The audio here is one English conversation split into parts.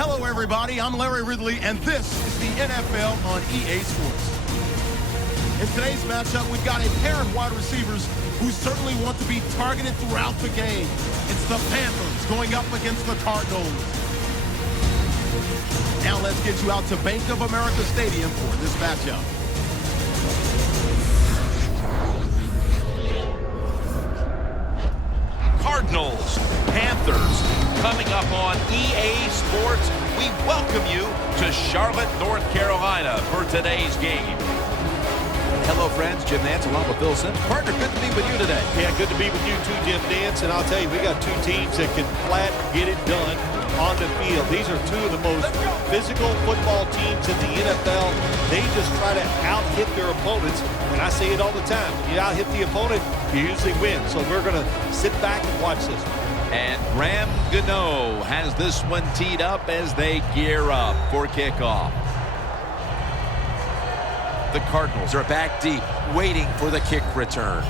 Hello, everybody. I'm Larry Ridley, and this is the NFL on EA Sports. In today's matchup, we've got a pair of wide receivers who certainly want to be targeted throughout the game. It's the Panthers going up against the Cardinals. Now let's get you out to Bank of America Stadium for this matchup. Cardinals, Panthers, coming up on EA Sports. We welcome you to Charlotte, North Carolina for today's game. Hello, friends. Jim Nance along with Bill Sims. Partner, good to be with you today. Yeah, good to be with you too, Jim Nance. And I'll tell you, we got two teams that can flat get it done on the field. These are two of the most physical football teams in the NFL. They just try to out-hit their opponents. And I say it all the time. When you out-hit the opponent, you usually win. So we're going to sit back and watch this one. And Graham Gano has this one teed up as they gear up for kickoff. The Cardinals are back deep, waiting for the kick return.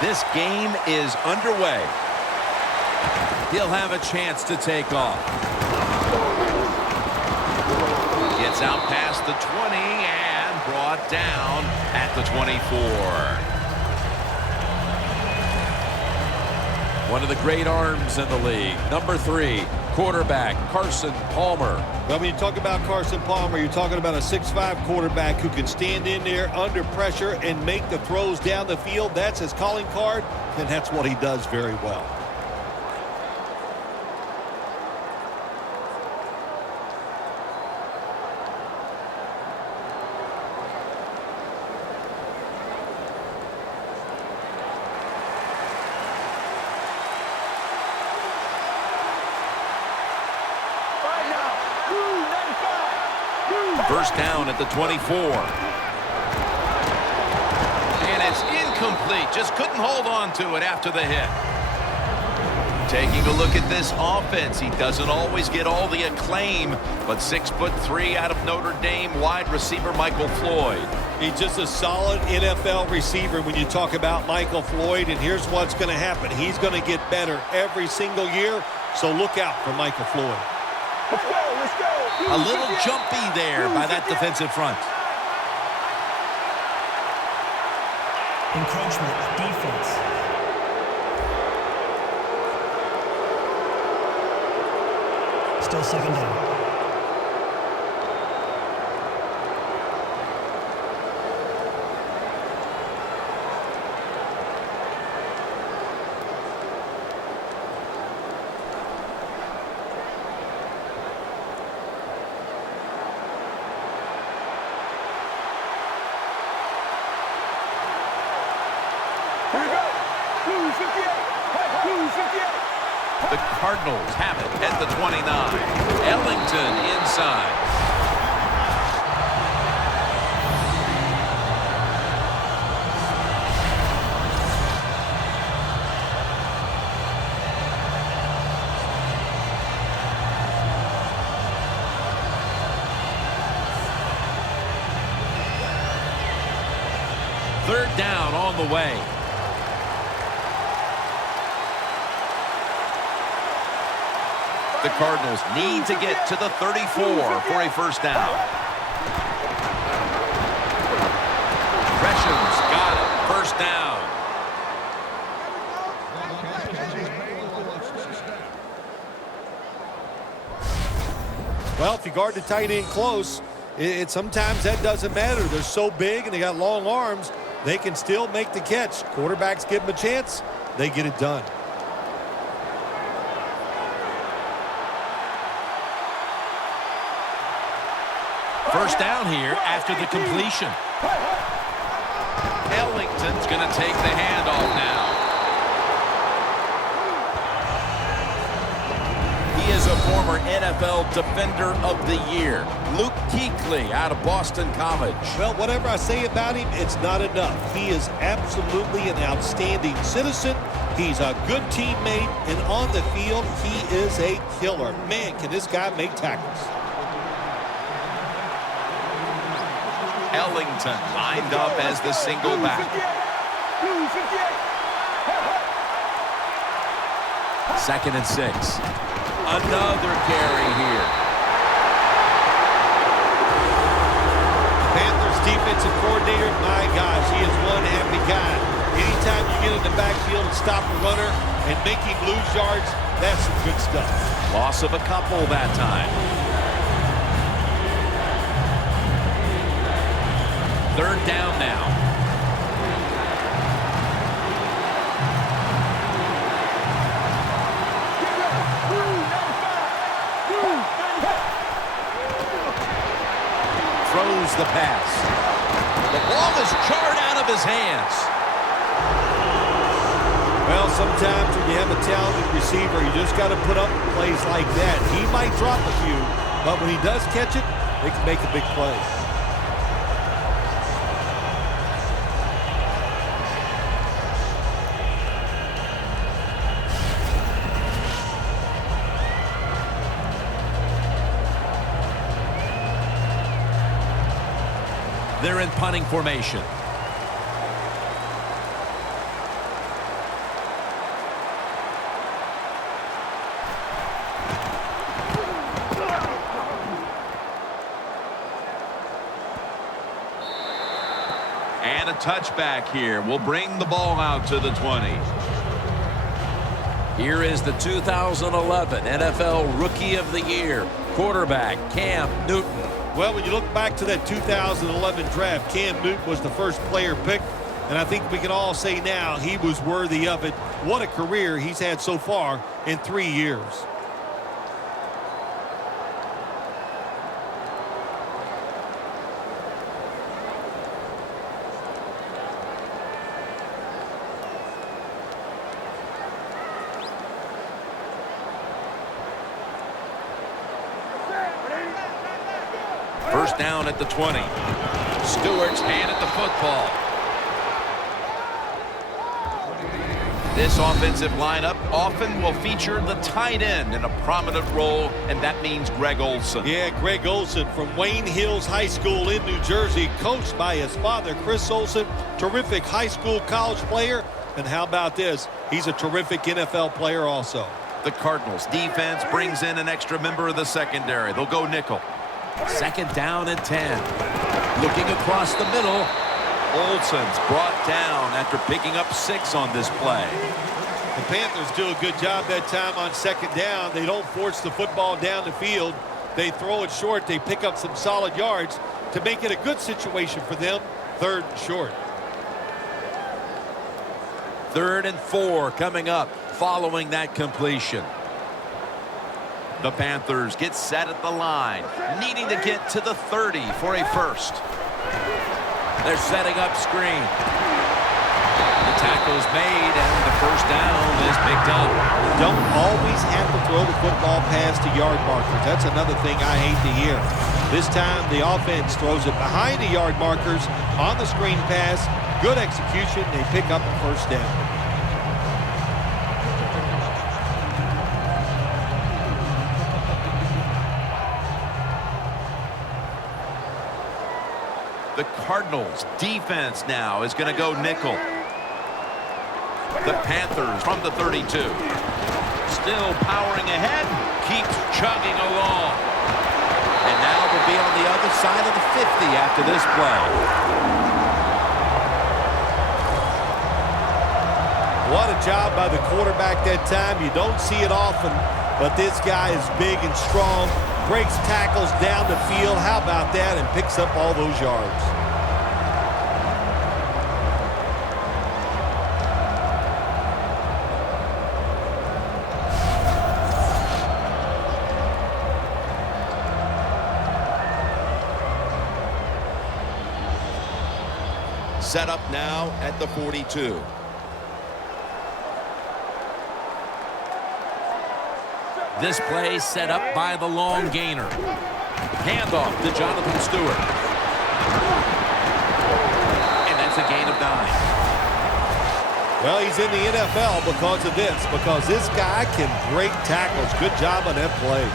This game is underway. He'll have a chance to take off. Gets out past the 20 and brought down at the 24. One of the great arms in the league. Number 3, quarterback Carson Palmer. Well, when you talk about Carson Palmer, you're talking about a 6'5" quarterback who can stand in there under pressure and make the throws down the field. That's his calling card, and that's what he does very well. First down at the 24. And it's incomplete. Just couldn't hold on to it after the hit. Taking a look at this offense, he doesn't always get all the acclaim, but 6'3" out of Notre Dame wide receiver Michael Floyd. He's just a solid NFL receiver when you talk about Michael Floyd, and here's what's going to happen. He's going to get better every single year, so look out for Michael Floyd. Let's go, let's go. A little jumpy there by that defensive front. Encroachment defense. Still second down. The Cardinals have it at the 29. Ellington inside. Third down on the way. The Cardinals need to get to the 34 for a first down. Gresham's got it. First down. Well, if you guard the tight end close, sometimes that doesn't matter. They're so big and they got long arms, they can still make the catch. Quarterbacks give them a chance, they get it done. First down here after the completion. Ellington's going to take the handoff now. He is a former NFL NFL Defender of the Year, Luke Kuechly out of Boston College. Well, whatever I say about him, it's not enough. He is absolutely an outstanding citizen. He's a good teammate, and on the field, he is a killer. Man, can this guy make tackles. Ellington lined up as the single back. Second and 6. Another carry here. Panthers defensive coordinator, my gosh, he is one happy guy. Anytime you get in the backfield and stop a runner and make him lose yards, that's some good stuff. Loss of a couple that time. Third down now. Throws the pass. The ball is jarred out of his hands. Well, sometimes when you have a talented receiver, you just got to put up plays like that. He might drop a few, but when he does catch it, they can make a big play. They're in punting formation. And a touchback here will bring the ball out to the 20. Here is the 2011 NFL Rookie of the Year, quarterback Cam Newton. Well, when you look back to that 2011 draft, Cam Newton was the first player picked, and I think we can all say now he was worthy of it. What a career he's had so far in 3 years. First down at the 20. Stewart's handed the football. This offensive lineup often will feature the tight end in a prominent role, and that means Greg Olsen. Yeah, Greg Olsen from Wayne Hills High School in New Jersey, coached by his father, Chris Olsen. Terrific high school college player. And how about this? He's a terrific NFL player also. The Cardinals defense brings in an extra member of the secondary. They'll go nickel. Second down and 10. Looking across the middle. Olsen's brought down after picking up 6 on this play. The Panthers do a good job that time on second down. They don't force the football down the field. They throw it short. They pick up some solid yards to make it a good situation for them. Third and short. 3rd and 4 coming up following that completion. The Panthers get set at the line, needing to get to the 30 for a first. They're setting up screen. The tackle's made, and the first down is picked up. Don't always have to throw the football past the yard markers. That's another thing I hate to hear. This time, the offense throws it behind the yard markers on the screen pass. Good execution. They pick up a first down. The Cardinals defense now is going to go nickel. The Panthers from the 32. Still powering ahead, keeps chugging along. And now they'll be on the other side of the 50 after this play. What a job by the quarterback that time. You don't see it often, but this guy is big and strong. Breaks tackles down the field. How about that? And picks up all those yards. Set up now at the 42. This play set up by the long gainer. Handoff to Jonathan Stewart. And that's a gain of 9. Well, he's in the NFL because of this, because this guy can break tackles. Good job on that play.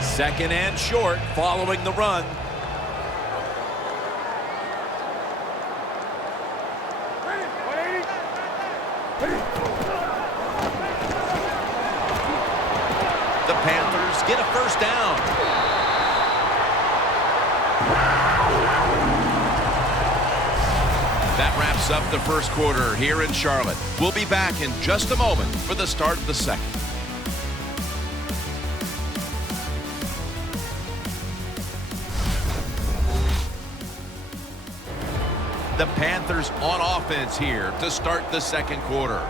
Second and short following the run. The Panthers get a first down. That wraps up the first quarter here in Charlotte. We'll be back in just a moment for the start of the second. The Panthers on offense here to start the second quarter.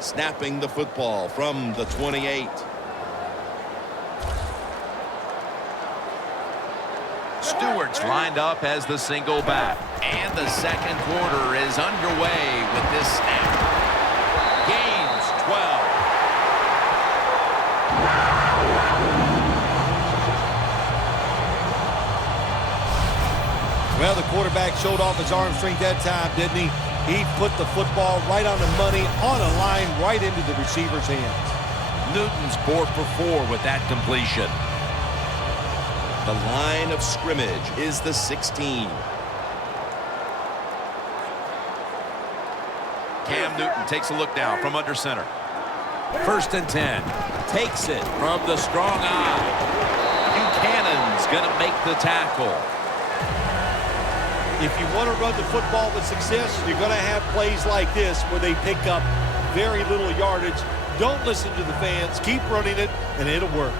Snapping the football from the 28. Stewart's lined up as the single back. And the second quarter is underway with this snap. Gains 12. Well, the quarterback showed off his arm strength that time, didn't he? He put the football right on the money, on a line, right into the receiver's hands. Newton's 4 for 4 with that completion. The line of scrimmage is the 16. Cam Newton takes a look now from under center. First and 10. Takes it from the strong eye. Buchanan's going to make the tackle. If you want to run the football with success, you're going to have plays like this where they pick up very little yardage. Don't listen to the fans. Keep running it, and it'll work.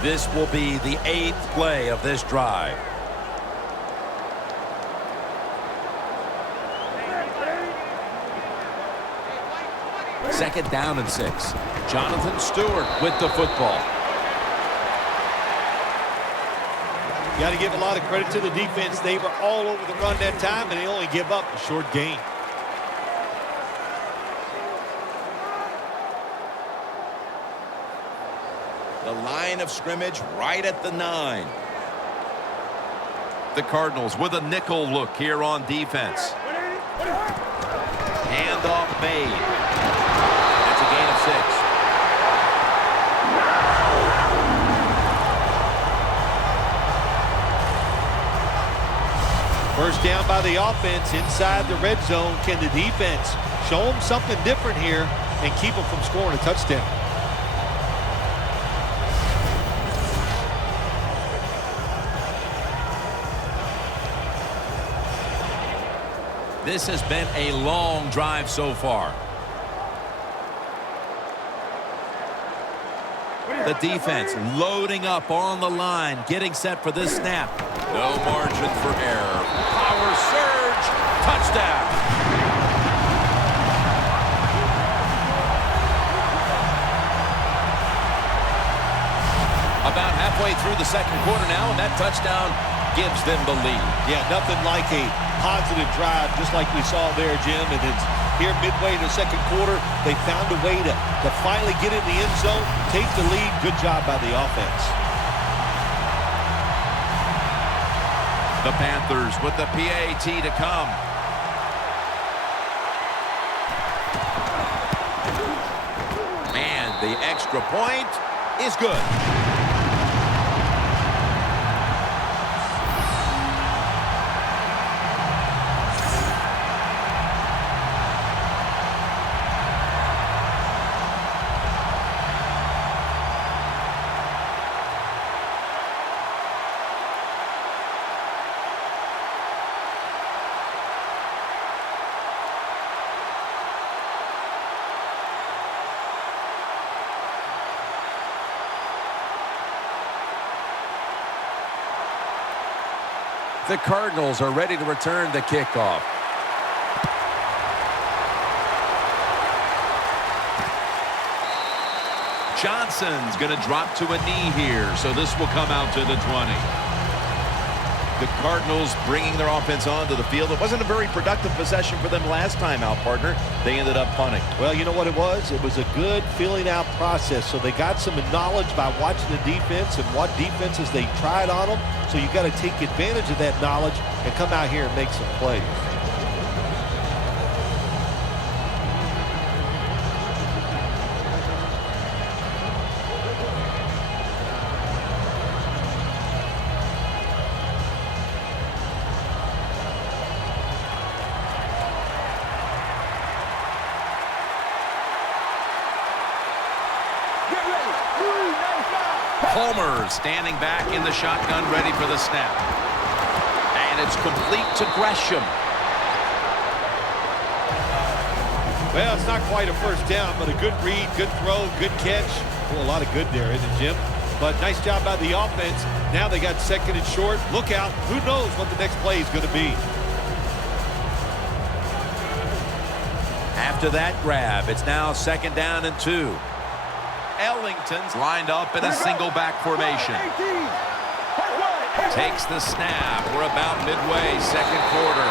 This will be the 8th play of this drive. Second down and 6. Jonathan Stewart with the football. You got to give a lot of credit to the defense. They were all over the run that time, and they only give up a short gain. The line of scrimmage right at the 9. The Cardinals with a nickel look here on defense. Handoff made. That's a gain of 6. First down by the offense inside the red zone. Can the defense show them something different here and keep them from scoring a touchdown? This has been a long drive so far. The defense loading up on the line, getting set for this snap. No margin for error. Power surge. Touchdown. About halfway through the second quarter now, and that touchdown gives them the lead. Yeah, nothing like a positive drive, just like we saw there, Jim. And it's here midway in the second quarter, they found a way to finally get in the end zone, take the lead. Good job by the offense. The Panthers with the PAT to come. And the extra point is good. The Cardinals are ready to return the kickoff. Johnson's going to drop to a knee here, so this will come out to the 20. The Cardinals bringing their offense onto the field. It wasn't a very productive possession for them last time out, partner. They ended up punting. Well, you know what it was? It was a good filling out process. So they got some knowledge by watching the defense and what defenses they tried on them. So you got to take advantage of that knowledge and come out here and make some plays. Homer standing back in the shotgun, ready for the snap. And it's complete to Gresham. Well, it's not quite a first down, but a good read, good throw, good catch. Well, a lot of good there, isn't it, Jim? But nice job by the offense. Now they got second and short. Look out. Who knows what the next play is going to be. After that grab, it's now 2nd down and 2. Ellington's lined up in a single back formation. Takes the snap. We're about midway, second quarter.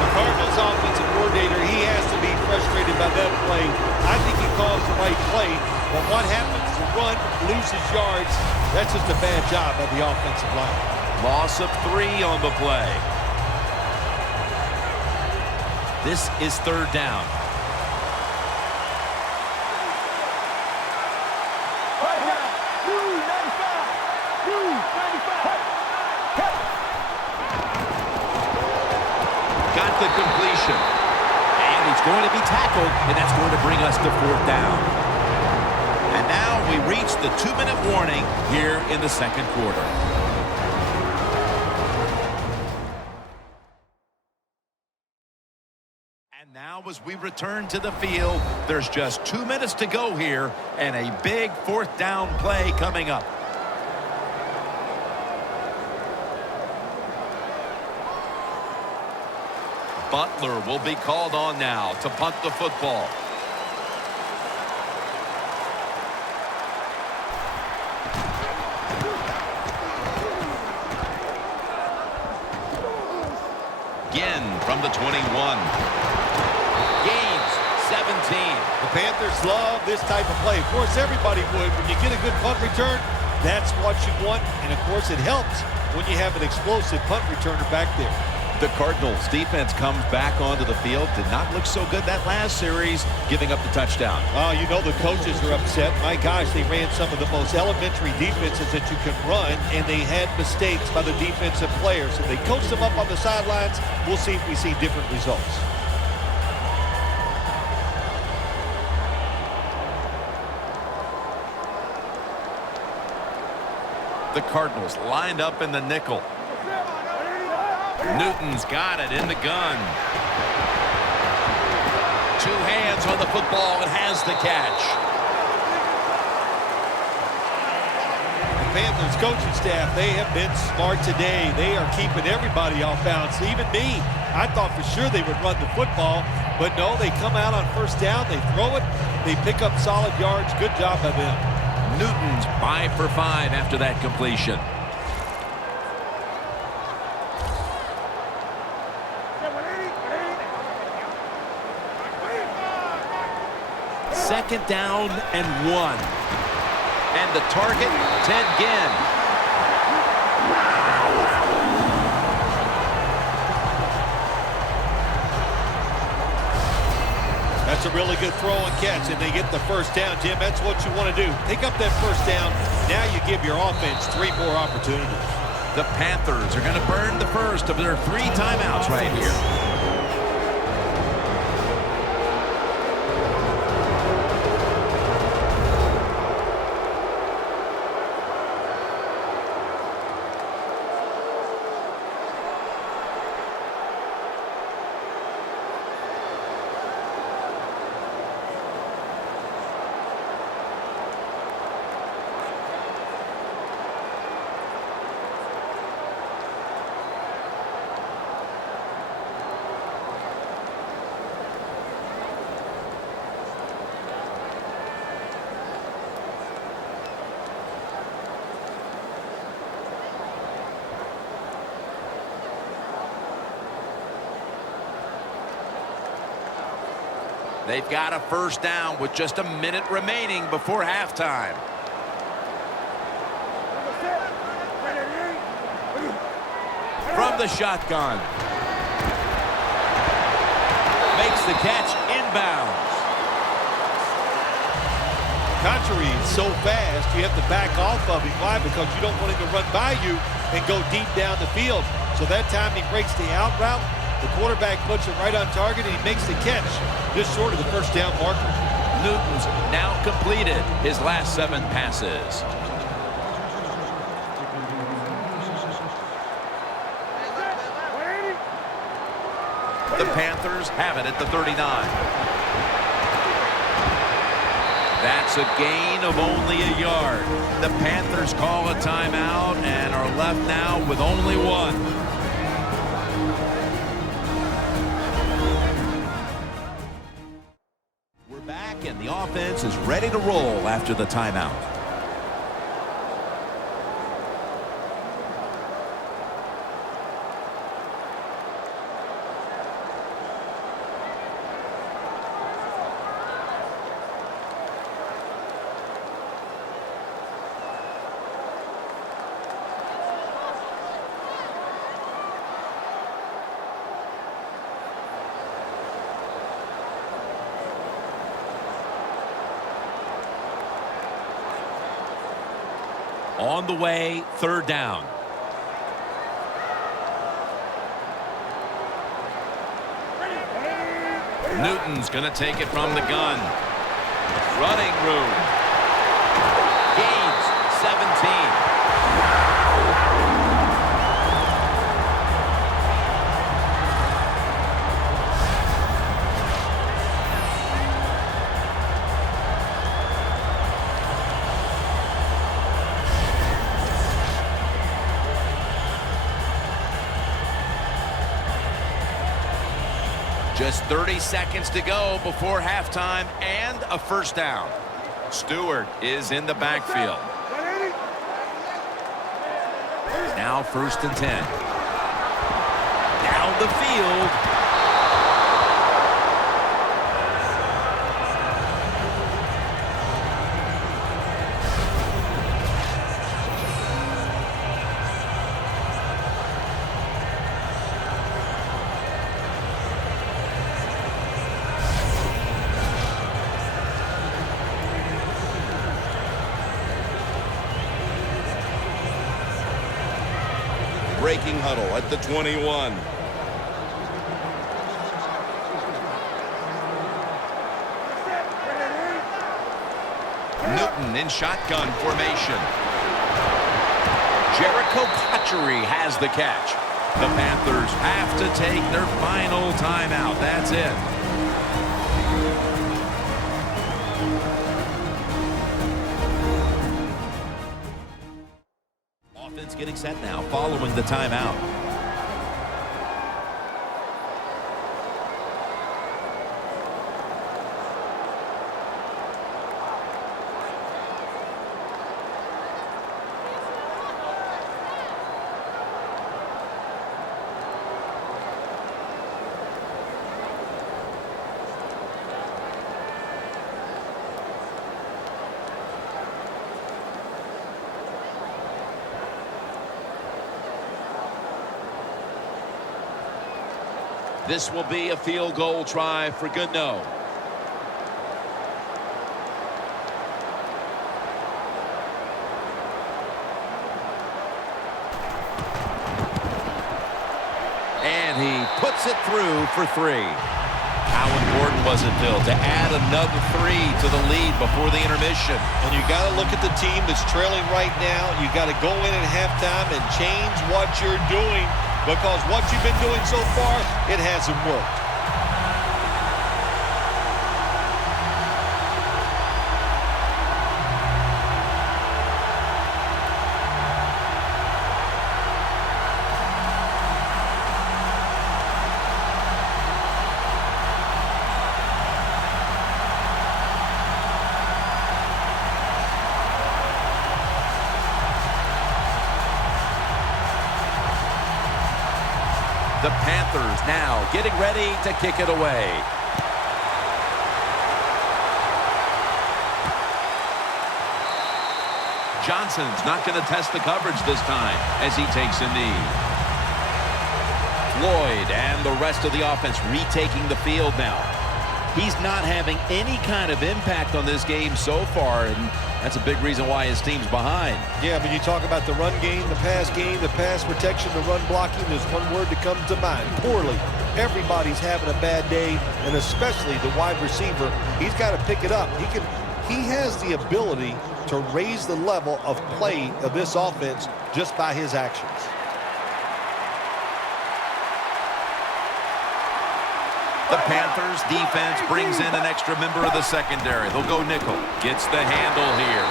The Cardinals offensive coordinator, he has to be frustrated by that play. I think he calls the right play, but what happens? The run loses yards. That's just a bad job by the offensive line. Loss of 3 on the play. This is 3rd down. Got the completion. And he's going to be tackled, and that's going to bring us to 4th down. And now we reach the 2-minute warning here in the second quarter. And now as we return to the field, there's just 2 minutes to go here, and a big 4th down play coming up. Butler will be called on now to punt the football. Again from the 21. Gains 17. The Panthers love this type of play. Of course, everybody would. When you get a good punt return, that's what you want. And, of course, it helps when you have an explosive punt returner back there. The Cardinals defense comes back onto the field. Did not look so good that last series, giving up the touchdown. Oh, you know the coaches are upset. My gosh, they ran some of the most elementary defenses that you can run, and they had mistakes by the defensive players. So they coached them up on the sidelines. We'll see if we see different results. The Cardinals lined up in the nickel. Newton's got it in the gun. 2 hands on the football and has the catch. The Panthers coaching staff, they have been smart today. They are keeping everybody off bounds, even me. I thought for sure they would run the football, but no, they come out on 1st down, they throw it, they pick up solid yards. Good job by them. Newton's 5 for 5 after that completion. 2nd down and 1. And the target, Ted Ginn. That's a really good throw and catch, and they get the 1st down, Jim. That's what you want to do. Pick up that 1st down. Now you give your offense 3 more opportunities. The Panthers are going to burn the first of their 3 timeouts right here. They've got a first down with just a minute remaining before halftime. From the shotgun. Makes the catch inbounds. Conchery is so fast, you have to back off of him. Why? Because you don't want him to run by you and go deep down the field. So that time he breaks the out route, the quarterback puts it right on target, and he makes the catch just short of the first down marker. Newton's now completed his last 7 passes. The Panthers have it at the 39. That's a gain of only a yard. The Panthers call a timeout and are left now with only 1. We're back and the offense is ready to roll after the timeout. On the way, 3rd down. Newton's going to take it from the gun. Running room. Gains 17. Just 30 seconds to go before halftime and a first down. Stewart is in the backfield. Now 1st and 10. Down the field. Breaking huddle at the 21. Newton in shotgun formation. Jericho Cotchery has the catch. The Panthers have to take their final timeout. That's it. Offense getting set now following the timeout. This will be a field goal try for good no. And he puts it through for 3. How important was it, Bill, to add another 3 to the lead before the intermission? And you got to look at the team that's trailing right now. You got to go in at halftime and change what you're doing, because what you've been doing so far, it hasn't worked. The Panthers now getting ready to kick it away. Johnson's not going to test the coverage this time as he takes a knee. Floyd and the rest of the offense retaking the field now. He's not having any kind of impact on this game so far, and that's a big reason why his team's behind. Yeah, when you talk about the run game, the pass protection, the run blocking, there's one word that comes to mind: poorly. Everybody's having a bad day, and especially the wide receiver. He's got to pick it up. He has the ability to raise the level of play of this offense just by his actions. The Panthers defense brings in an extra member of the secondary. They'll go nickel. Gets the handle here.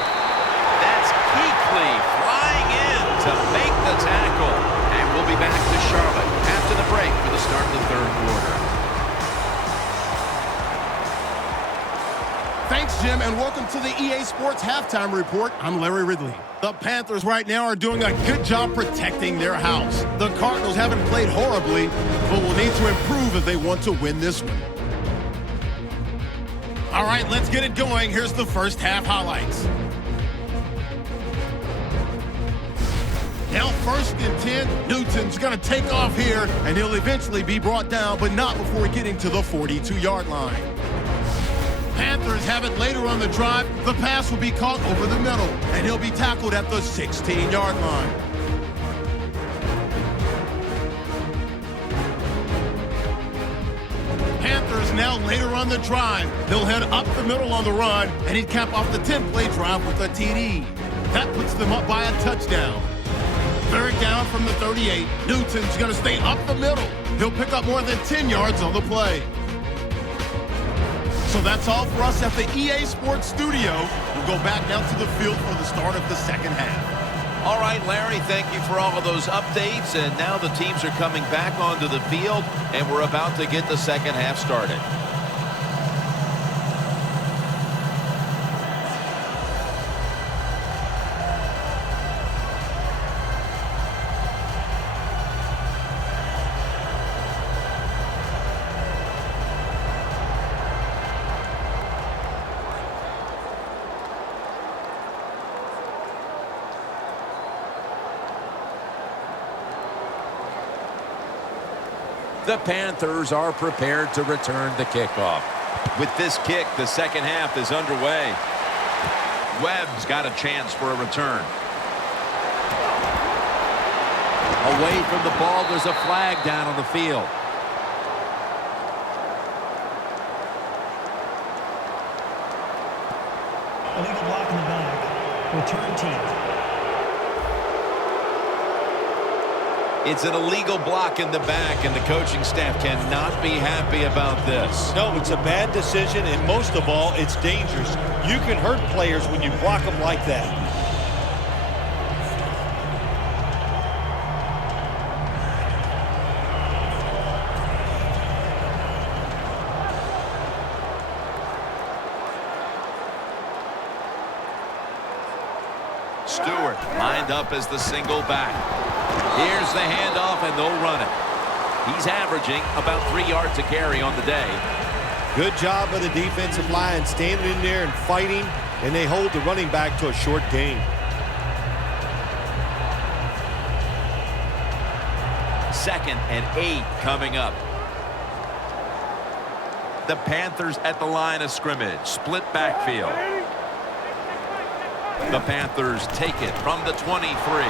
That's Kuechly flying in to make the tackle. And we'll be back to Charlotte after the break for the start of the third quarter. Thanks, Jim, and welcome to the EA Sports Halftime Report. I'm Larry Ridley. The Panthers right now are doing a good job protecting their house. The Cardinals haven't played horribly, but will need to improve if they want to win this one. All right, let's get it going. Here's the first half highlights. Now first and 10, Newton's going to take off here, and he'll eventually be brought down, but not before getting to the 42-yard line. Panthers have it later on the drive. The pass will be caught over the middle, and he'll be tackled at the 16-yard line. Panthers now later on the drive. He'll head up the middle on the run, and he'd cap off the 10-play drive with a TD. That puts them up by a touchdown. Third down from the 38. Newton's going to stay up the middle. He'll pick up more than 10 yards on the play. So that's all for us at the EA Sports Studio. We'll go back now to the field for the start of the second half. All right, Larry, thank you for all of those updates. And now the teams are coming back onto the field, and we're about to get the second half started. The Panthers are prepared to return the kickoff. With this kick, the second half is underway. Webb's got a chance for a return. Away from the ball, there's a flag down on the field. Illegal block in the back. Return team. It's an illegal block in the back, and the coaching staff cannot be happy about this. No, it's a bad decision, and most of all, it's dangerous. You can hurt players when you block them like that. Stewart lined up as the single back. Here's the handoff, and they'll run it. He's averaging about 3 yards a carry on the day. Good job of the defensive line standing in there and fighting, and they hold the running back to a short gain. Second and 8 coming up. The Panthers at the line of scrimmage. Split backfield. The Panthers take it from the 23.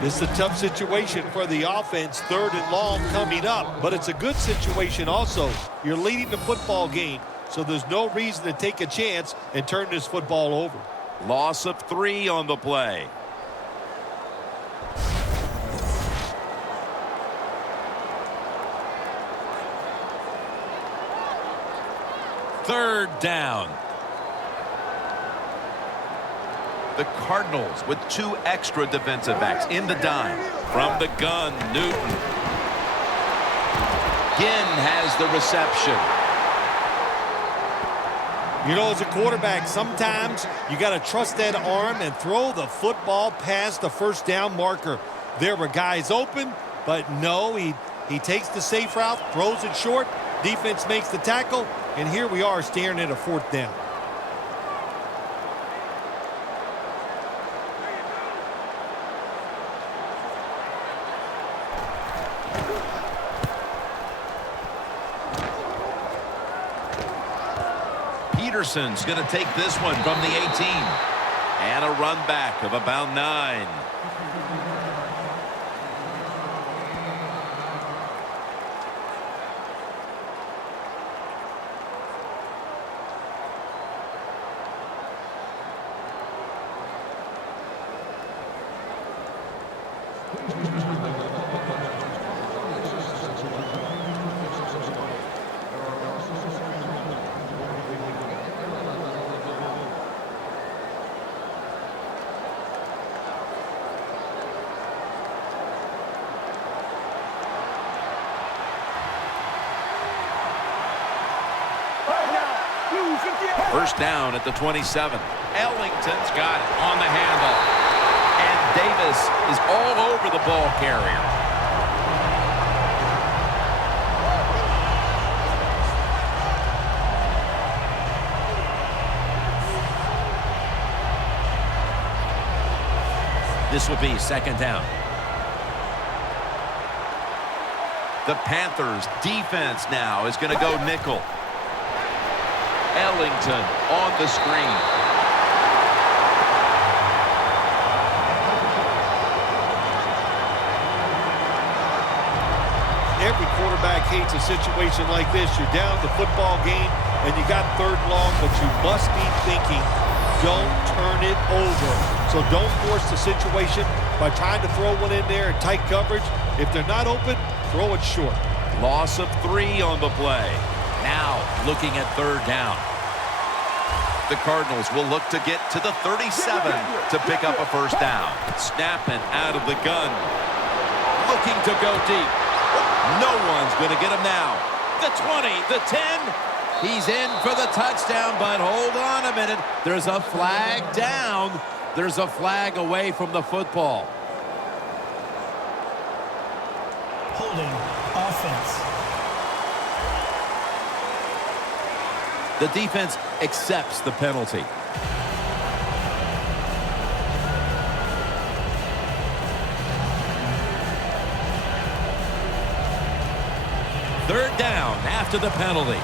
This is a tough situation for the offense, third and long coming up, but it's a good situation also. You're leading the football game, so there's no reason to take a chance and turn this football over. Loss of 3 on the play. Third down. The Cardinals with 2 extra defensive backs in the dime. From the gun, Newton. Ginn has the reception. You know, as a quarterback, sometimes you got to trust that arm and throw the football past the first down marker. There were guys open, but no, he takes the safe route, throws it short. Defense makes the tackle, and here we are staring at a fourth down. Anderson's going to take this one from the 18. And a run back of about 9. First down at the 27. Ellington's got it on the handle. And Davis is all over the ball carrier. This will be second down. The Panthers defense now is going to go nickel. Ellington on the screen. Every quarterback hates a situation like this. You're down the football game and you got third and long, but you must be thinking, don't turn it over. So don't force the situation by trying to throw one in there in tight coverage. If they're not open, throw it short. Loss of 3 on the play. Now looking at third down. The Cardinals will look to get to the 37 to pick up a first down. Snapping out of the gun. Looking to go deep. No one's going to get him now. The 20, the 10. He's in for the touchdown, but hold on a minute. There's a flag down. There's a flag away from the football. Holding offense. The defense accepts the penalty. Third down after the penalty.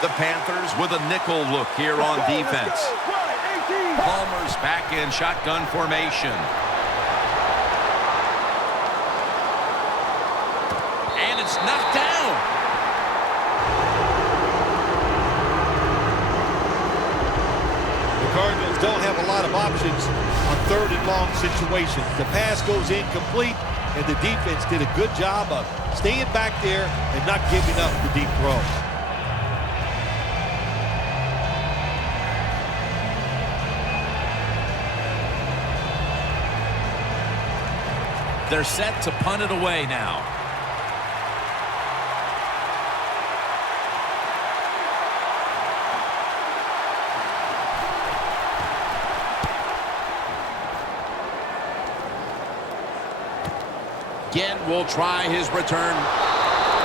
The Panthers with a nickel look here on defense. Palmer's back in shotgun formation. And it's knocked down. Cardinals don't have a lot of options on third and long situations. The pass goes incomplete, and the defense did a good job of staying back there and not giving up the deep throw. They're set to punt it away now. Again, will try his return.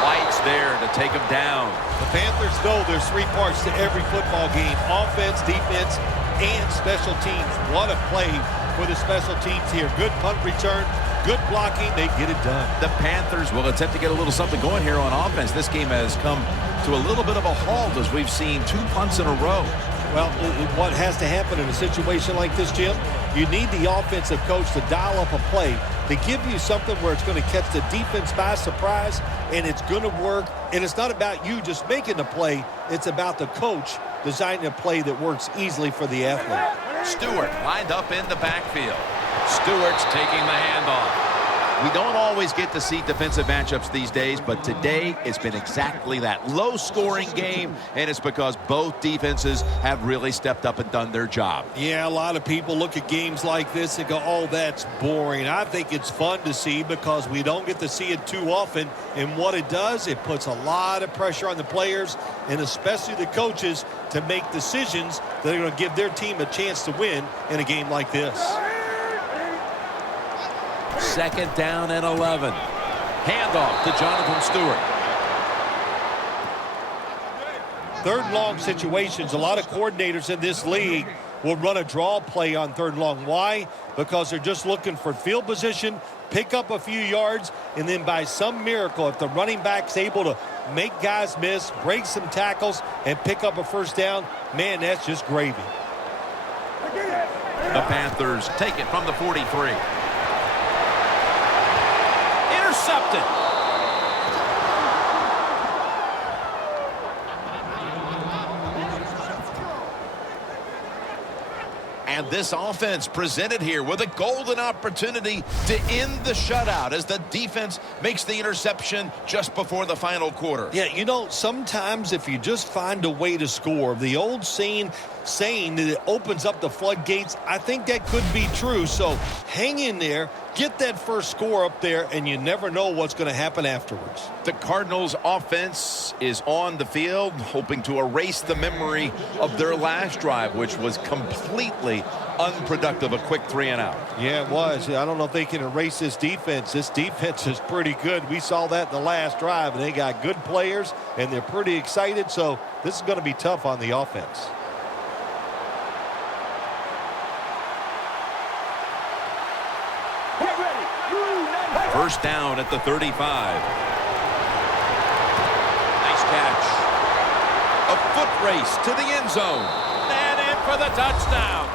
White's there to take him down. The Panthers know there's 3 parts to every football game: offense, defense, and special teams. What a play for the special teams here. Good punt return, good blocking. They get it done. The Panthers will attempt to get a little something going here on offense. This game has come to a little bit of a halt as we've seen 2 punts in a row. Well, what has to happen in a situation like this, Jim? You need the offensive coach to dial up a play to give you something where it's going to catch the defense by surprise, and it's going to work. And it's not about you just making the play. It's about the coach designing a play that works easily for the athlete. Stewart lined up in the backfield. Stewart's taking the handoff. We don't always get to see defensive matchups these days, but today it's been exactly that. Low-scoring game, and it's because both defenses have really stepped up and done their job. Yeah, a lot of people look at games like this and go, oh, that's boring. I think it's fun to see because we don't get to see it too often, and what it does, it puts a lot of pressure on the players and especially the coaches to make decisions that are going to give their team a chance to win in a game like this. Second down and 11. Handoff to Jonathan Stewart. Third and long situations, a lot of coordinators in this league will run a draw play on third and long. Why? Because they're just looking for field position pick up a few yards, and then by some miracle, if the running back's able to make guys miss, break some tackles, and pick up a first down, man, that's just gravy. The Panthers take it from the 43. Intercepted. And this offense presented here with a golden opportunity to end the shutout as the defense makes the interception just before the final quarter. Yeah, you know, sometimes if you just find a way to score, the old saying that it opens up the floodgates, I think that could be true. So hang in there, get that first score up there, and you never know what's going to happen afterwards. The Cardinals offense is on the field, hoping to erase the memory of their last drive, which was completely unproductive, a quick 3-and-out. Yeah, it was. I don't know if they can erase this defense. This defense is pretty good. We saw that in the last drive, and they got good players, and they're pretty excited, so this is going to be tough on the offense. First down at the 35. Nice catch. A foot race to the end zone. And in for the touchdown.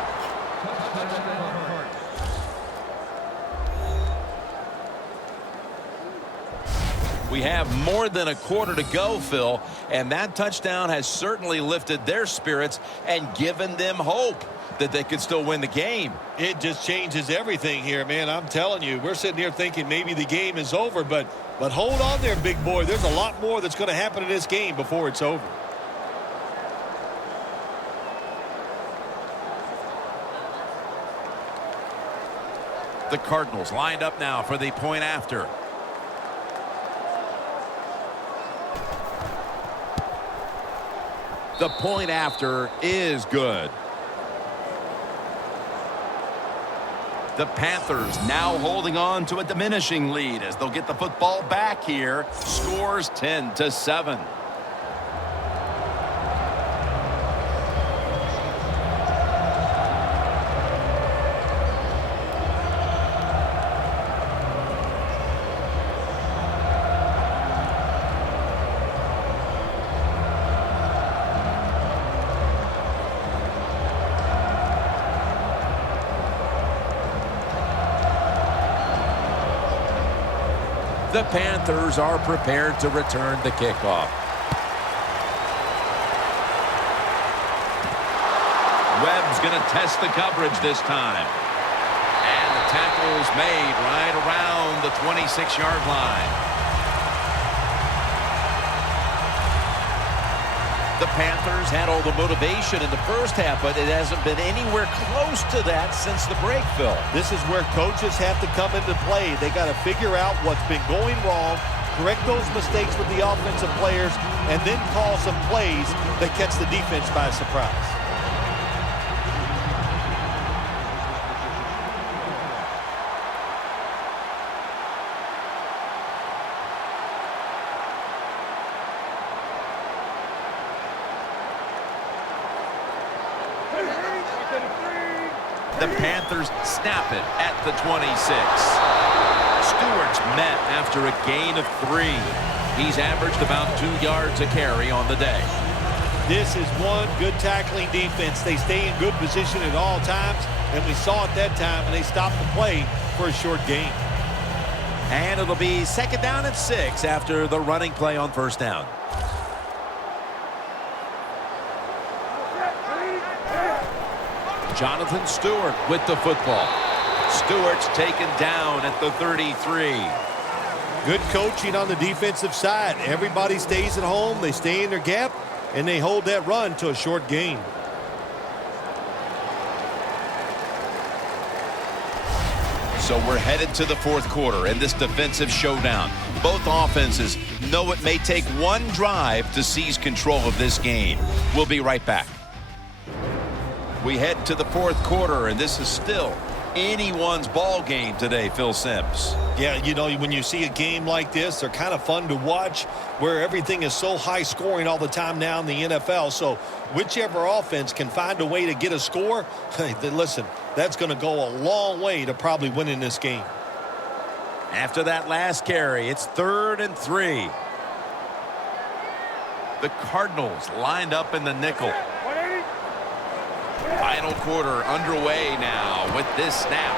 We have more than a quarter to go, Phil, and that touchdown has certainly lifted their spirits and given them hope that they could still win the game. It just changes everything here, man. I'm telling you, we're sitting here thinking maybe the game is over, but hold on there, big boy. There's a lot more that's going to happen in this game before it's over. The Cardinals lined up now for the point after. The point after is good. The Panthers now holding on to a diminishing lead as they'll get the football back here. Scores 10-7. The Panthers are prepared to return the kickoff. Webb's going to test the coverage this time. And the tackle's made right around the 26-yard line. The Panthers had all the motivation in the first half, but it hasn't been anywhere close to that since the break, Phil. This is where coaches have to come into play. They got to figure out what's been going wrong, correct those mistakes with the offensive players, and then call some plays that catch the defense by surprise. The Panthers snap it at the 26. Stewart's met after a gain of 3. He's averaged about 2 yards a carry on the day. This is one good tackling defense. They stay in good position at all times, and we saw it that time, and they stopped the play for a short gain. And it'll be second down and 6 after the running play on first down. Jonathan Stewart with the football. Stewart's taken down at the 33. Good coaching on the defensive side. Everybody stays at home. They stay in their gap, and they hold that run to a short gain. So we're headed to the fourth quarter in this defensive showdown. Both offenses know it may take one drive to seize control of this game. We'll be right back. We head to the fourth quarter, and this is still anyone's ball game today, Phil Simms. Yeah, you know, when you see a game like this, they're kind of fun to watch, where everything is so high scoring all the time now in the NFL. So whichever offense can find a way to get a score, hey, then listen, that's going to go a long way to probably winning this game. After that last carry, it's 3rd and 3. The Cardinals lined up in the nickel. Final quarter underway now with this snap.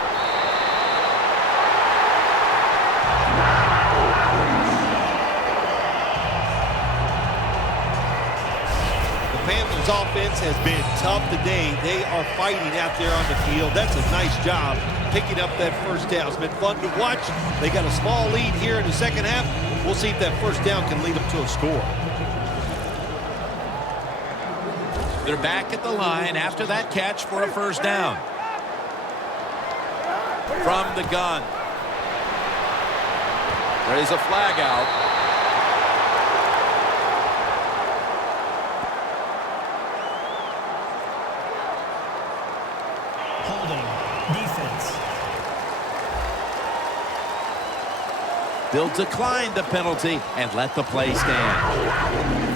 The Panthers offense has been tough today. They are fighting out there on the field. That's a nice job picking up that first down. It's been fun to watch. They got a small lead here in the second half. We'll see if that first down can lead them to a score. They're back at the line after that catch for a first down. From the gun. There is a flag out. Holding. Defense. They'll decline the penalty and let the play stand.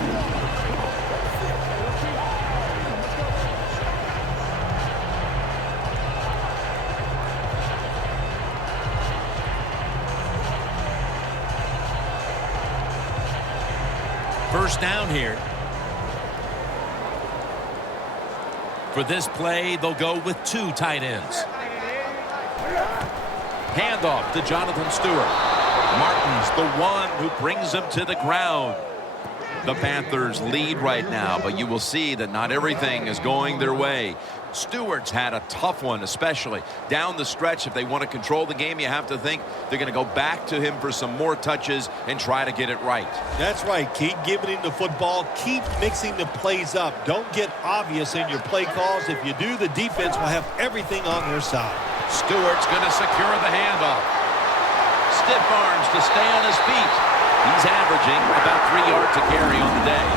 First down here. For this play, they'll go with 2 tight ends. Handoff to Jonathan Stewart. Martin's the one who brings him to the ground. The Panthers lead right now, but you will see that not everything is going their way. Stewart's had a tough one, especially down the stretch. If they want to control the game, you have to think they're going to go back to him for some more touches and try to get it right. That's right. Keep giving him the football. Keep mixing the plays up. Don't get obvious in your play calls. If you do, the defense will have everything on their side. Stewart's going to secure the handoff. Stiff arms to stay on his feet. He's averaging about 3 yards a carry on the day.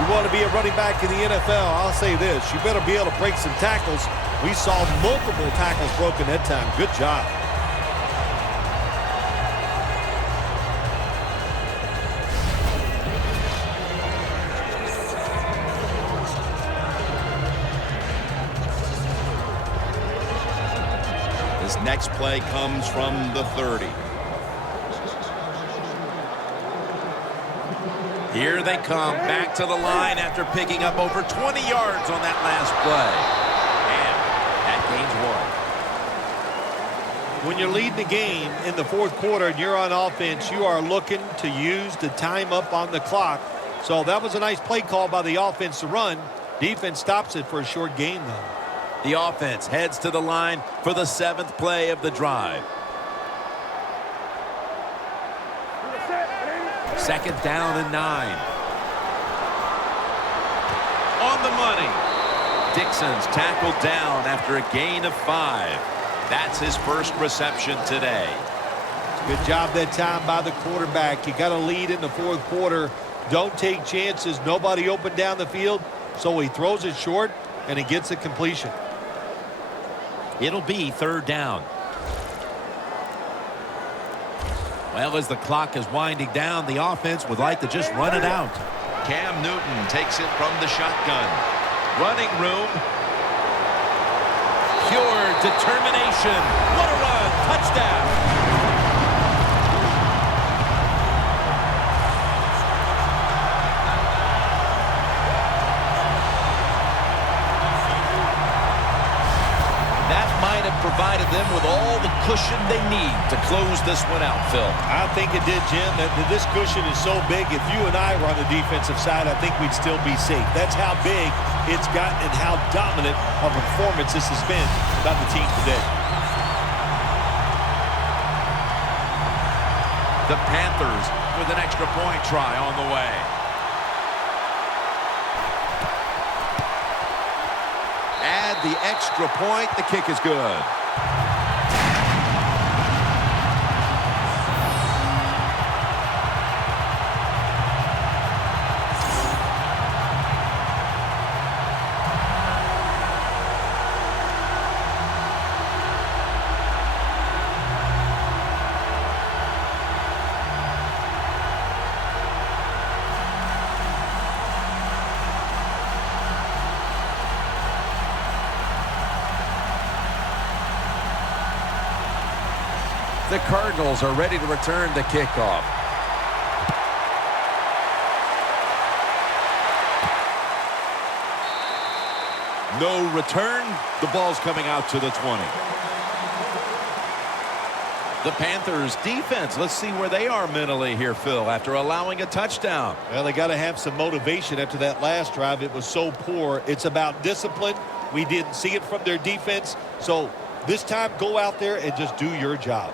You want to be a running back in the NFL, I'll say this. You better be able to break some tackles. We saw multiple tackles broken that time. Good job. This next play comes from the 30. Here they come back to the line after picking up over 20 yards on that last play. And that gains 1. When you're leading the game in the fourth quarter and you're on offense, you are looking to use the time up on the clock. So that was a nice play call by the offense to run. Defense stops it for a short gain, though. The offense heads to the line for the 7th play of the drive. 2nd down and 9. On the money. Dixon's tackled down after a gain of 5. That's his first reception today. Good job that time by the quarterback. You got a lead in the fourth quarter. Don't take chances. Nobody open down the field. So he throws it short and he gets a completion. It'll be 3rd down. Well, as the clock is winding down, the offense would like to just run it out. Cam Newton takes it from the shotgun. Running room. Pure determination. What a run. Touchdown. Provided them with all the cushion they need to close this one out, Phil. I think it did, Jim. This cushion is so big, if you and I were on the defensive side, I think we'd still be safe. That's how big it's gotten and how dominant of a performance this has been by the team today. The Panthers with an extra point try on the way. Add the extra point. The kick is good. The Cardinals are ready to return the kickoff. No return. The ball's coming out to the 20. The Panthers defense, let's see where they are mentally here, Phil, after allowing a touchdown. Well, they got to have some motivation after that last drive. It was so poor. It's about discipline. We didn't see it from their defense. So this time, go out there and just do your job.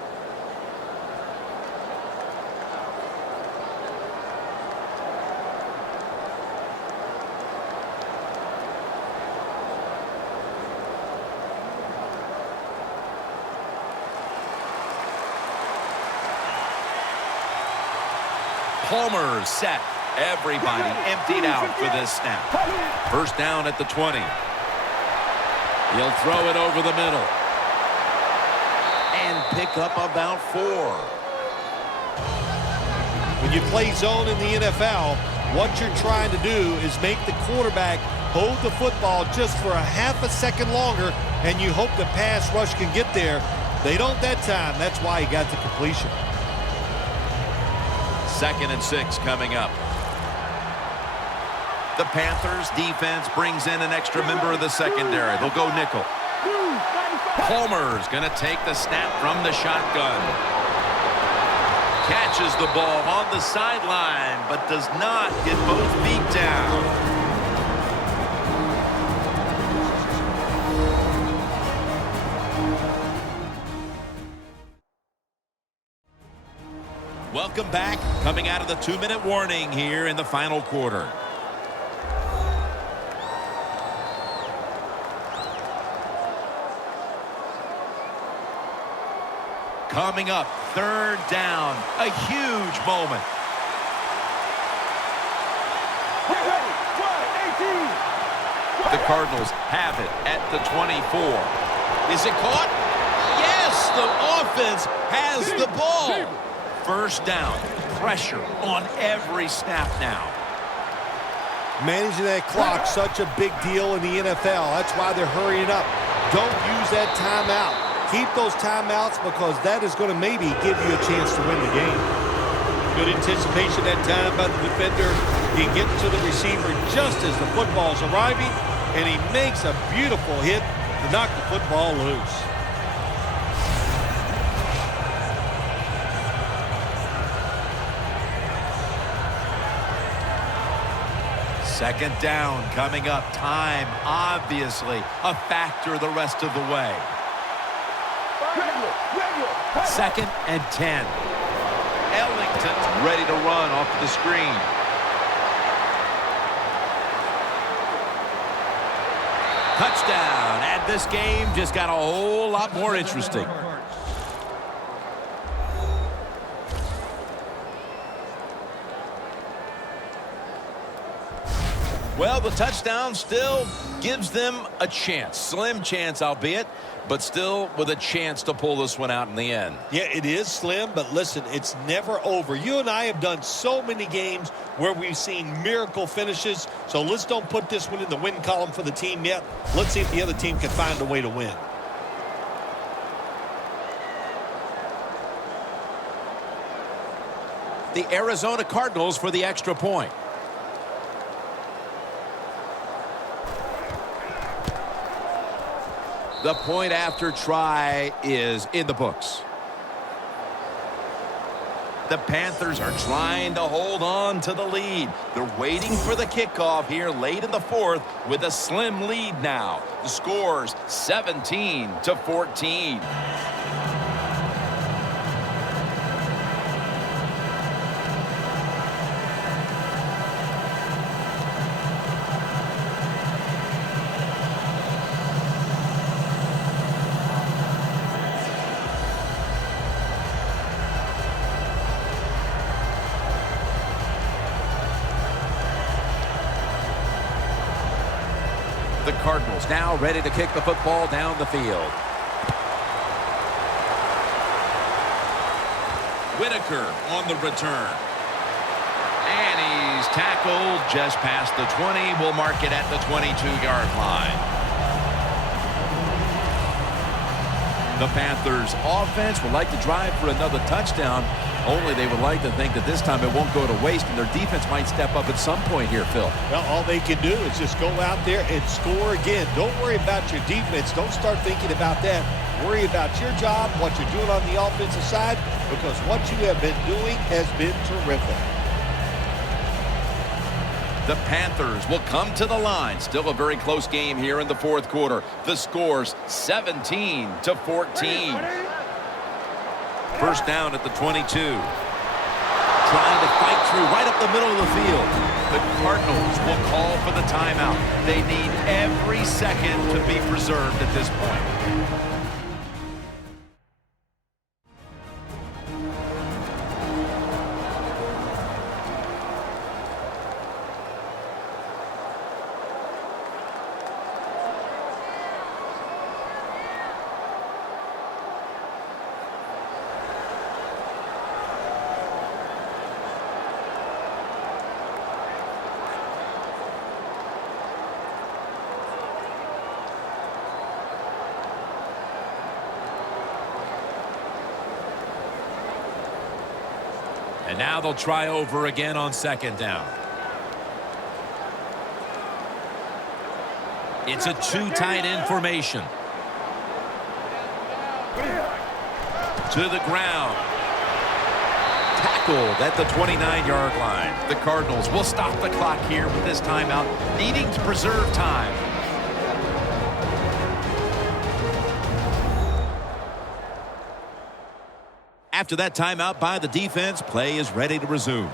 Palmer set. Everybody emptied out for this snap. First down at the 20. He'll throw it over the middle. And pick up about 4. When you play zone in the NFL, what you're trying to do is make the quarterback hold the football just for a half a second longer, and you hope the pass rush can get there. They don't that time. That's why he got the completion. 2nd and 6 coming up. The Panthers defense brings in an extra member of the secondary. They'll go nickel. Palmer's going to take the snap from the shotgun. Catches the ball on the sideline, but does not get both feet down. Welcome back. Coming out of the 2-minute warning here in the final quarter. Coming up, 3rd down. A huge moment. The Cardinals have it at the 24. Is it caught? Yes, the offense has the ball. First down. Pressure on every snap now. Managing that clock, such a big deal in the NFL. That's why they're hurrying up. Don't use that timeout. Keep those timeouts because that is going to maybe give you a chance to win the game. Good anticipation that time by the defender. He gets to the receiver just as the football's arriving, and he makes a beautiful hit to knock the football loose. Second down coming up. Time, obviously, a factor the rest of the way. 2nd and 10. Ellington's ready to run off the screen. Touchdown. And this game just got a whole lot more interesting. Well, the touchdown still gives them a chance. Slim chance, albeit, but still with a chance to pull this one out in the end. Yeah, it is slim, but listen, it's never over. You and I have done so many games where we've seen miracle finishes, so let's don't put this one in the win column for the team yet. Let's see if the other team can find a way to win. The Arizona Cardinals for the extra point. The point after try is in the books. The Panthers are trying to hold on to the lead. They're waiting for the kickoff here late in the 4th with a slim lead now. The score's 17-14. The Cardinals now ready to kick the football down the field. Whitaker on the return. And he's tackled just past the 20. We'll mark it at the 22-yard line. The Panthers offense would like to drive for another touchdown, only they would like to think that this time it won't go to waste and their defense might step up at some point here, Phil. Well, all they can do is just go out there and score again. Don't worry about your defense. Don't start thinking about that. Worry about your job, what you're doing on the offensive side, because what you have been doing has been terrific. The Panthers will come to the line. Still a very close game here in the fourth quarter. The score's 17-14. First down at the 22. Trying to fight through right up the middle of the field. The Cardinals will call for the timeout. They need every second to be preserved at this point. And now they'll try over again on second down. It's a two tight end formation. To the ground. Tackled at the 29-yard line. The Cardinals will stop the clock here with this timeout, needing to preserve time. After that timeout by the defense, play is ready to resume.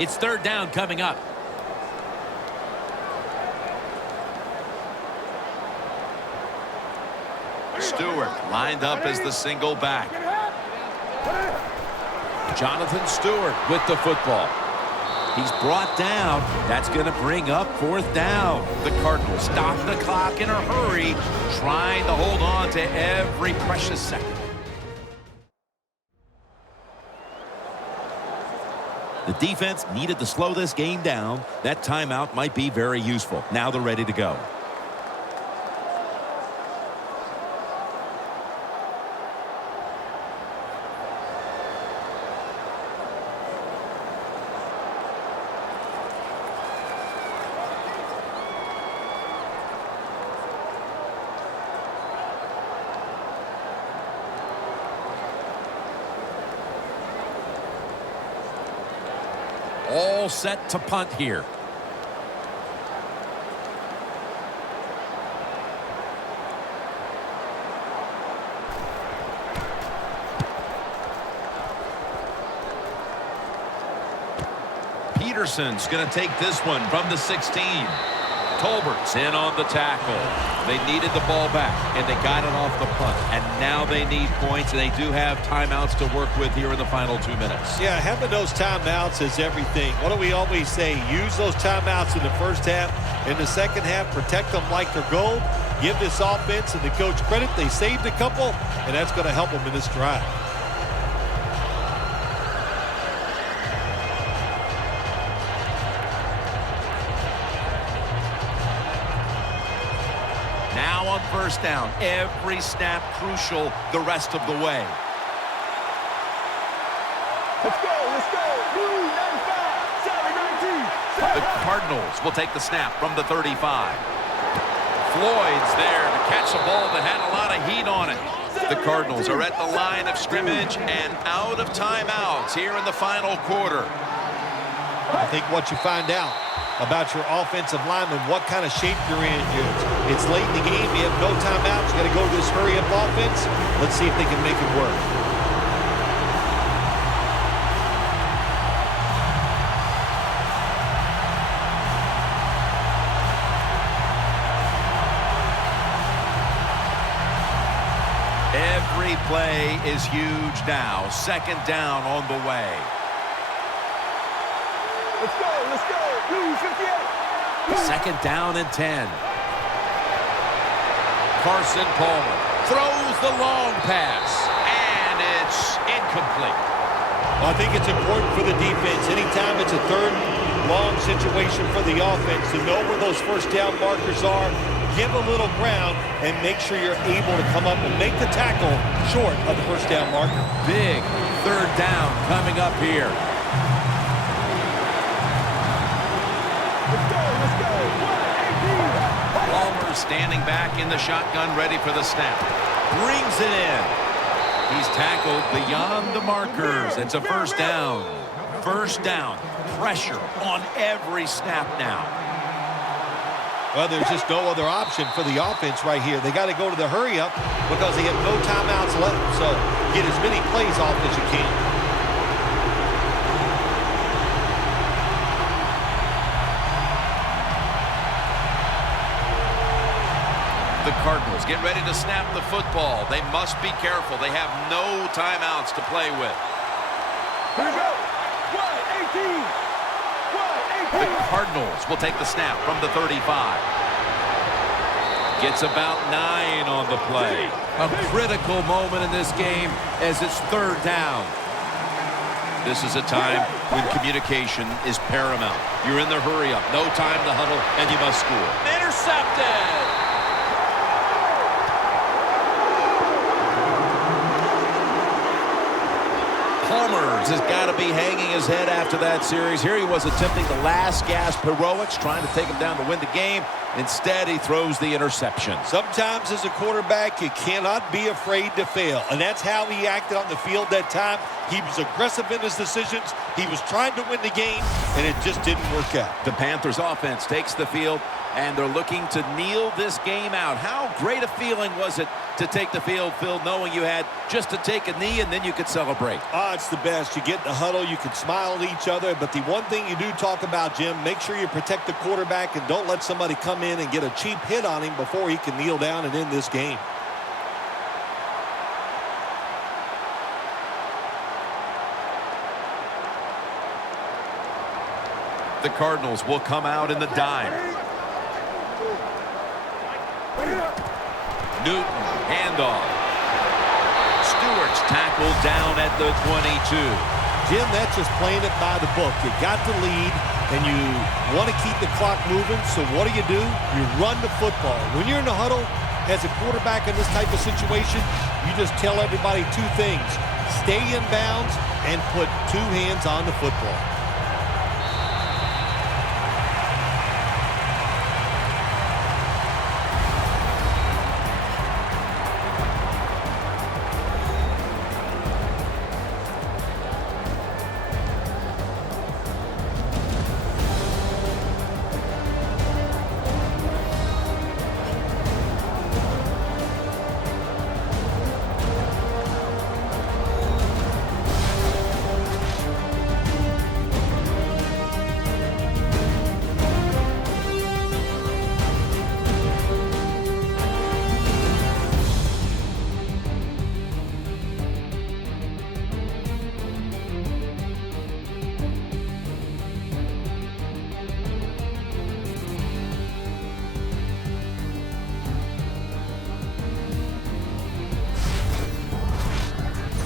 It's third down coming up. Stewart lined up as the single back. Jonathan Stewart with the football. He's brought down. That's going to bring up fourth down. The Cardinals stop the clock in a hurry, trying to hold on to every precious second. The defense needed to slow this game down. That timeout might be very useful. Now they're ready to go. All set to punt here. Peterson's going to take this one from the 16. Tolbert's in on the tackle. They needed the ball back, and they got it off the punt. And now they need points, and they do have timeouts to work with here in the final 2 minutes. Yeah, having those timeouts is everything. What do we always say? Use those timeouts in the first half. In the second half, protect them like they're gold. Give this offense and the coach credit. They saved a couple, and that's going to help them in this drive. First down. Every snap crucial the rest of the way. Let's go, let's go. Blue 95, 719. The Cardinals will take the snap from the 35. Floyd's there to catch a ball that had a lot of heat on it. The Cardinals are at the line of scrimmage and out of timeouts here in the final quarter. I think what you find out about your offensive lineman, what kind of shape you're in. It's late in the game. You have no timeouts. You got to go to this hurry-up offense. Let's see if they can make it work. Every play is huge now. Second down on the way. Let's go, let's go. Blue 58. Second down and 10. Carson Palmer throws the long pass, and it's incomplete. Well, I think it's important for the defense. Anytime it's a third long situation for the offense to know where those first down markers are, give a little ground, and make sure you're able to come up and make the tackle short of the first down marker. Big third down coming up here. Let's go, let's go. 118. Palmer standing back in the shotgun, ready for the snap. Brings it in. He's tackled beyond the markers. It's a first down. First down. Pressure on every snap now. Well, there's just no other option for the offense right here. They got to go to the hurry up because they have no timeouts left. So get as many plays off as you can. The Cardinals get ready to snap the football. They must be careful. They have no timeouts to play with. Here we go. 118. The 118. Cardinals will take the snap from the 35. Gets about 9 on the play. A critical moment in this game as it's third down. This is a time when communication is paramount. You're in the hurry up. No time to huddle, and you must score. Intercepted! Palmer's has got to be hanging his head after that series. Here he was attempting the last gasp heroics, trying to take him down to win the game. Instead, he throws the interception. Sometimes as a quarterback, you cannot be afraid to fail. And that's how he acted on the field that time. He was aggressive in his decisions. He was trying to win the game, and it just didn't work out. The Panthers offense takes the field, and they're looking to kneel this game out. How great a feeling was it to take the field, Phil, knowing you had just to take a knee and then you could celebrate? It's the best. You get in the huddle, you can smile at each other, but the one thing you do talk about, Jim, make sure you protect the quarterback and don't let somebody come in and get a cheap hit on him before he can kneel down and end this game. The Cardinals will come out in the dime. Newton, handoff. Stewart's tackled down at the 22. Jim, that's just playing it by the book. You got the lead, and you want to keep the clock moving, so what do? You run the football. When you're in the huddle as a quarterback in this type of situation, you just tell everybody two things. Stay in bounds and put two hands on the football.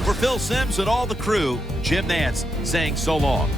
For Phil Simms and all the crew, Jim Nantz saying so long.